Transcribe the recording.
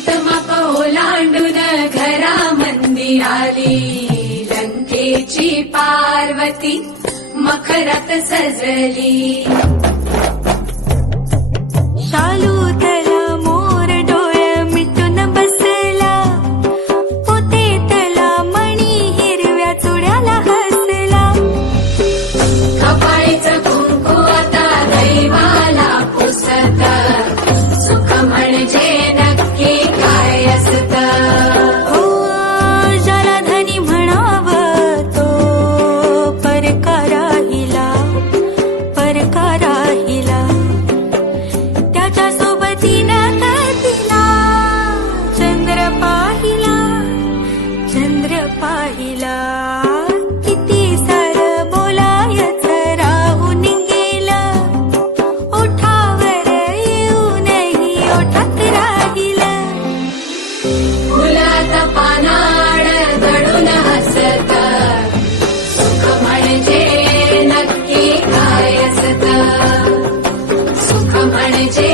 निशित माप ओलांडून घरा मंदिराली लंकेची पार्वती मखरात सजली. शालू तला मोर डोळ मिटून बसला, पोते तला मणी हिरव्या चुड्याला हसला. कपाळीचं कुंकू आता दैवाला पुसत, सुख म्हणजे नक्की काय असत. हो ज्याला धनी म्हणावं तो परका राहिला, परका राहिला. त्याच्या सोबतीनं तिला चंद्र पाहिला, चंद्र पाहिला. किती सारं बोलायचं राहून गेलं, ओठावर येऊनही ओठात राहिलं. फुलात पानाड दडून हसत, सुख म्हणजे नक्की काय असत. सुख म्हणजे